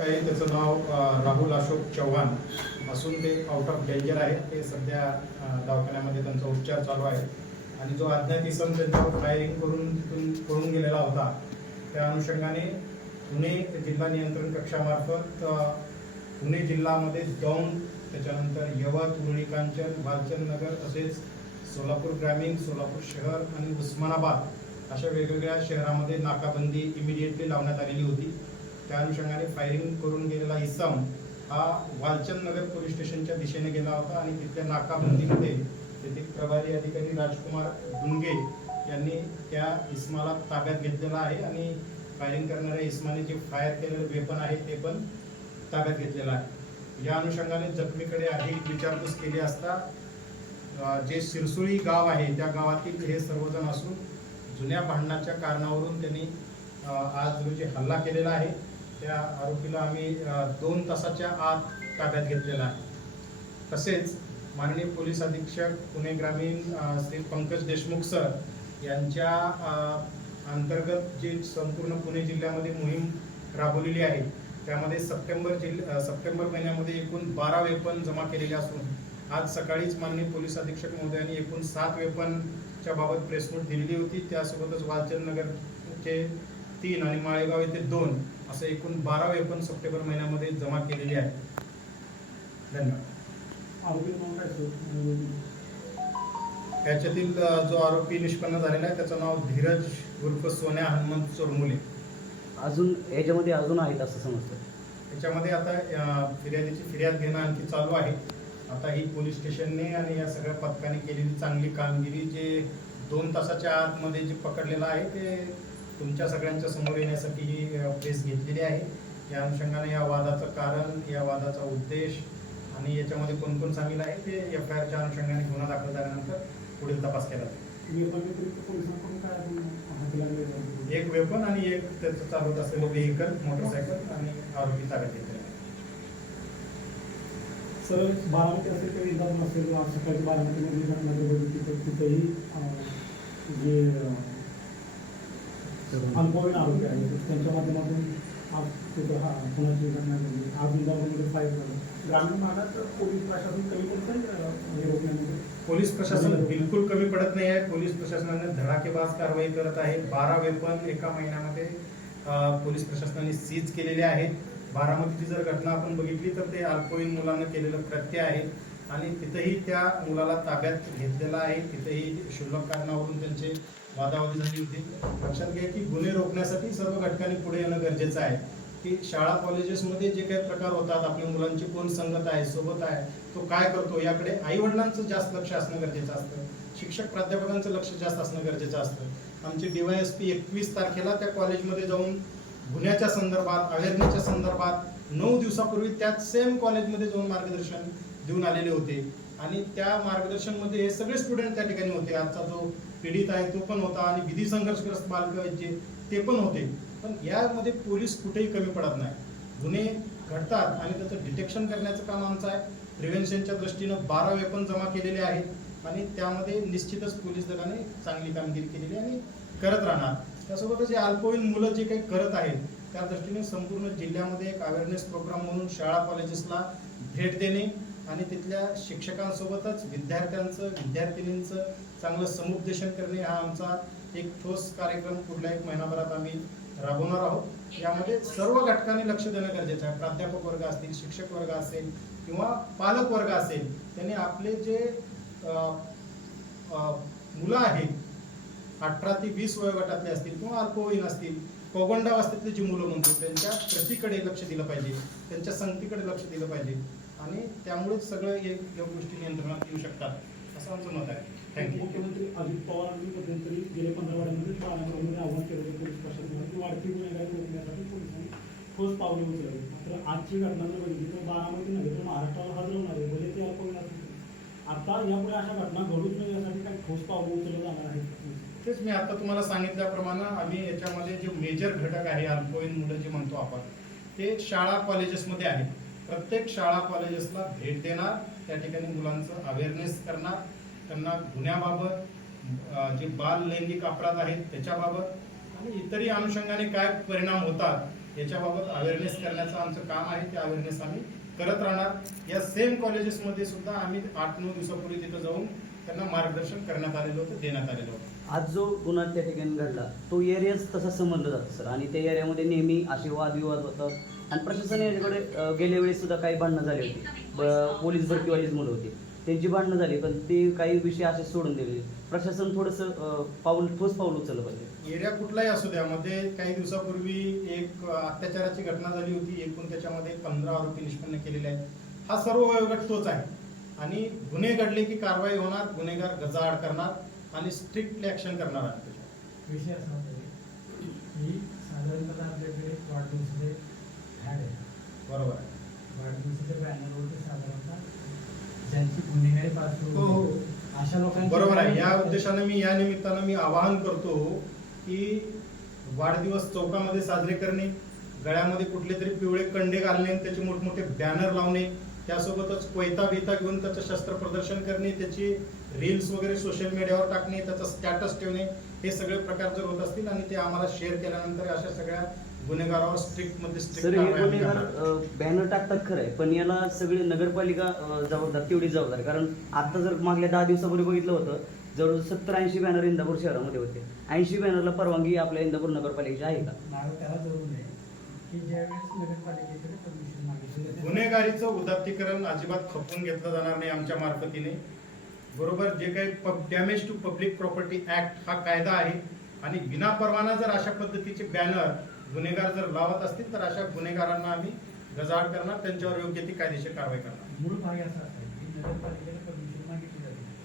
आहे. त्याचं नाव राहुल अशोक चव्हाण. असून ते आउट ऑफ डेंजर आहे. ते सध्या दवाखान्यामध्ये त्यांचा उपचार चालू आहे. आणि जो अज्ञात इसम त्यांच्यावर फायरिंग करून तिथून पळून गेलेला होता त्या अनुषंगाने पुणे जिल्हा नियंत्रण कक्षामार्फत पुणे जिल्ह्यामध्ये दौंड त्याच्यानंतर यवत उरळी वालचंद नगर तसेच सोलापूर ग्रामीण सोलापूर शहर आणि उस्मानाबाद अशा वेगवेगळ्या शहरामध्ये नाकाबंदी इमिडिएटली लावण्यात आलेली होती. त्या अनुषंगाने फायरिंग करून गेलेला इसम हा वालचंद नगर पोलीस स्टेशनच्या दिशेने गेला होता आणि तिथल्या नाकाबंदीमध्ये तेथील प्रभारी अधिकारी राजकुमार गुंगे यांनी त्या इस्माला ताब्यात घेतलेला आहे आणि फायरिंग करणाऱ्या इस्माने जे फायर केलेलं वेपन आहे ते पण ताब्यात घेतलेलं आहे. या अनुषंगाने जखमीकडे अधिक विचारपूस केली असता जे सिरसुळी गाव आहे त्या गावातील हे सर्वजण असून जुन्या भांडणाच्या कारणावरून त्यांनी आज रोजी हल्ला केलेला आहे. त्या आरोपीला आम्ही दोन तासाच्या आत ताब्यात घेतलेला आहे. तसेच माननीय पोलीस अधीक्षक पुणे ग्रामीण श्री पंकज देशमुख सर यांच्या अंतर्गत जी संपूर्ण पुणे जिल्ह्यामध्ये मोहीम राबवलेली आहे त्यामध्ये सप्टेंबर जिल्हा सप्टेंबर महिन्यामध्ये एकूण बारा वेपन जमा केलेले असून आज सकाळीच माननीय पोलीस अधीक्षक महोदयांनी एकूण सात वेपनच्या बाबत प्रेसनोट दिलेली होती. त्यासोबतच वालचंद नगरचे तीन आणि माळेगाव येथे दोन असं एकूण बारा वेपन सप्टेंबर महिन्यामध्ये जमा केलेली आहे. धन्यवाद. आरोपी नाव काय सर? याच्यातील अ, जो आरोपी निष्पन्न झालेला आहे त्याचं नाव धीरज उर्फ सोन्या हनुमंत चोरमुले. अजून याच्यामध्ये अजून आहेत असं समजतं. त्याच्यामध्ये आता फिर्यादीची फिर्याद घेणं आणखी चालू आहे. आता ही पोलीस स्टेशनने आणि या सगळ्या पथकाने केलेली चांगली कामगिरी जे दोन तासाच्या आतमध्ये जे पकडलेलं आहे ते तुमच्या सगळ्यांच्या समोर येण्यासाठी ही प्रेस घेतलेली आहे या अनुषंगाने या वादाचं कारण या वादाचा उद्देश आणि याच्यामध्ये कोण कोण सामील आहे ते एफ आय आरच्या अनुषंगाने गुन्हा दाखल झाल्यानंतर पुढील तपास केला जाते? एक वेपन आणि एक त्याचं चालवत असलेलं व्हेकल मोटरसायकल आणि आरोपी ताब्यात घेतलेला आहे. सर बारामती असेल किंवा इंदापूर असेल किंवा सकाळची बारामतीमध्ये तिथंही जे अल्पवयीन आरोपी आहेत. त्यांच्या माध्यमातून हा घटना घडली. आज इंदापूरमध्ये फायर झालं. ग्रामीण भागात पोलीस प्रशासन कमी पडतं हे पोलीस प्रशासन बिलकुल कमी पडत नाही आहे. पोलीस प्रशासनाने धडाकेबाज कारवाई करत आहे. बारा वेपन एका महिन्यामध्ये पोलीस प्रशासनाने सीज केलेले आहेत. बारामतीची जर घटना आपण बघितली तर ते अल्पवयीन मुलांना केलेलं कृत्य आहे. आणि तिथेही त्या मुलाला ताब्यात घेतलेला आहे. तिथेही क्षुल्लक कारणावरून त्यांचे वादावादी झाली होती. लक्षात घ्या की गुन्हे रोखण्यासाठी सर्व घटकांनी पुढे येणं गरजेचं आहे. की शाळा कॉलेजेसमध्ये जे काही प्रकार होतात आपल्या मुलांची कोण संगत आहे सोबत आहे तो काय करतो याकडे आई वडिलांचं जास्त लक्ष असणं गरजेचं असतं. शिक्षक प्राध्यापकांचं लक्ष जास्त असणं गरजेचं असतं. आमची डीवायएसपी एकवीस तारखेला त्या कॉलेजमध्ये जाऊन गुन्ह्याच्या संदर्भात अवेअरनेसच्या संदर्भात नऊ दिवसापूर्वी त्याच सेम कॉलेजमध्ये जाऊन मार्गदर्शन देऊन आलेले होते. आणि त्या मार्गदर्शनमध्ये हे सगळे स्टुडंट त्या ठिकाणी होते. आजचा जो पीडित आहे तो पण होता आणि विधी संघर्षग्रस्त बालक जे ते पण होते. पण यामध्ये पोलीस कुठेही कमी पडत नाही. गुन्हे घडतात आणि त्याचं डिटेक्शन करण्याचं काम आमचं आहे. प्रिव्हेन्शनच्या दृष्टीनं बारा वेपन जमा केलेले आहेत आणि त्यामध्ये निश्चितच पोलीस दलाने चांगली कामगिरी केलेली आहे आणि करत राहणार. त्यासोबतच जे अल्पवयीन मुलं जे काही करत आहेत त्या दृष्टीने संपूर्ण जिल्ह्यामध्ये एक अवेअरनेस प्रोग्राम म्हणून शाळा कॉलेजेसला भेट देणे आणि तिथल्या शिक्षकांसोबतच विद्यार्थ्यांचं विद्यार्थिनींचं चांगलं समुपदेशन करणे हा आमचा एक ठोस कार्यक्रम पुढल्या एक महिनाभरात आम्ही राबवणार आहोत. यामध्ये सर्व घटकांनी लक्ष देणं गरजेचं आहे. प्राध्यापक वर्ग असतील शिक्षक वर्ग असेल किंवा पालक वर्ग असेल त्यांनी आपले जे मुलं आहेत अठरा ते वीस वयोगटातले असतील किंवा अल्पवयीन असतील पौगंडावस्थेतले जी मुलं म्हणतो त्यांच्या प्रतीकडे लक्ष दिलं पाहिजे त्यांच्या संगतीकडे लक्ष दिलं पाहिजे. आणि त्यामुळेच सगळं हे या गोष्टी नियंत्रणात येऊ शकतात असं आमचं मत आहे. थँक्यू मुख्यमंत्री अजित पवारांनी मध्यंतरी गेल्या पंधरा वाड्यामध्ये बाळापूरमध्ये आव्हान केलं होतं पोलीस प्रशासनाला की वाढती गुन्हेगारी रोखण्यासाठी पोलिसांनी ठोस पावले उचलावी मात्र आजची घटना जर बघितली तर बारामती नव्हे तर महाराष्ट्राला हादरवणार आहे भले ते अल्पवयीन असतील आता यापुढे अशा घटना घडूच नये यासाठी काही ठोस पावले उचलले जाणार आहेत. तेच मी आता तुम्हाला सांगितल्याप्रमाणे आम्ही याच्यामध्ये जे मेजर घटक आहे अल्पवयीन मुलं जे म्हणतो आपण ते शाळा कॉलेजेसमध्ये आहेत. प्रत्येक शाळा कॉलेजेसला भेट देणार त्या ठिकाणी मुलांचं अवेअरनेस करणार त्यांना गुन्ह्याबाबत जे बाल लैंगिक अपराध आहेत त्याच्याबाबत आणि इतरही अनुषंगाने काय परिणाम होतात याच्याबाबत अवेअरनेस करण्याचं आमचं काम आहे ते अवेअरनेस आम्ही करत राहणार. या सेम कॉलेजेसमध्ये सुद्धा आम्ही आठ नऊ दिवसापूर्वी तिथं जाऊन त्यांना मार्गदर्शन करण्यात आलेलं होतं देण्यात आलेलं होतं. आज जो गुन्हा त्या ठिकाणी घडला तो एरियाच तसा समजला जातो सर. आणि त्या एरियामध्ये नेहमी असे वादविवाद होतात आणि प्रशासन याच्याकडे गेल्या वेळेस सुद्धा काही भांडणं झाली होती. ब- पोलीस भरतीवालीच मुलं होती. त्यांची भांडणं झाली पण ते काही विषय असे सोडून दिले. प्रशासन थोडंसं पाऊल ठोस पाऊल उचललं पाहिजे. एरिया कुठलाही असू द्या मध्ये काही दिवसापूर्वी एक अत्याचाराची घटना झाली होती. एकूण त्याच्यामध्ये पंधरा आरोपी निष्पन्न केलेले आहेत. हा सर्व वयोगट तोच आहे. आणि गुन्हे घडले की कारवाई होणार गुन्हेगार गजाआड करणार आणि स्ट्रिक्टली ऍक्शन करणार. विषय असा होता की साधारणतः आपल्याकडे आहे बरोबर आहे. वाढदिवसाच्या बॅनरवरती साधारणतः ज्यांची गुन्हेगारी हो, हो. अशा लोकांची बरोबर आहे. या उद्देशानं मी या निमित्तानं मी आवाहन करतो की वाढदिवस चौकामध्ये साजरे करणे गळ्यामध्ये कुठले तरी पिवळे कंडे घालणे त्याचे मोठमोठे बॅनर लावणे त्यासोबतच कोयता बिता घेऊन त्याचं शस्त्र प्रदर्शन करणे त्याची रील्स वगैरे सोशल मीडियावर टाकणे त्याचा स्टॅटस ठेवणे हे सगळे प्रकार जर होत असतील आणि ते आम्हाला शेअर केल्यानंतर अशा सगळ्या गुन्हेगारावर स्ट्रिक्टमध्ये स्ट्रिक्ट बॅनर टाकतात खरं आहे पण याला सगळी नगरपालिका जबाबदार तेवढी जबाबदार. कारण आता जर मागल्या दहा दिवसापूर्वी बघितलं होतं जवळजवळ सत्तर ऐंशी बॅनर इंदापूर शहरामध्ये होते. ऐंशी बॅनरला परवानगी आपल्या इंदापूर नगरपालिकेची आहे का? की ज्यावेळेस नगरपालिकेकडे परमिशन मागितली जाते. गुन्हेगारीचं उदात्तीकरण अजिबात खपवून घेतलं जाणार नाही आमच्या मार्फतीने. बरोबर जे काही damage to public property act हा कायदा आहे आणि विनापरवाना जर अशा पद्धतीचे बॅनर गुन्हेगार जर लावत असतील तर अशा गुन्हेगारांना आम्ही गजाआड करणार त्यांच्यावर योग्य ती कायदेशीर कारवाई करणार. मूळ भाग असा की नगरपालिकेला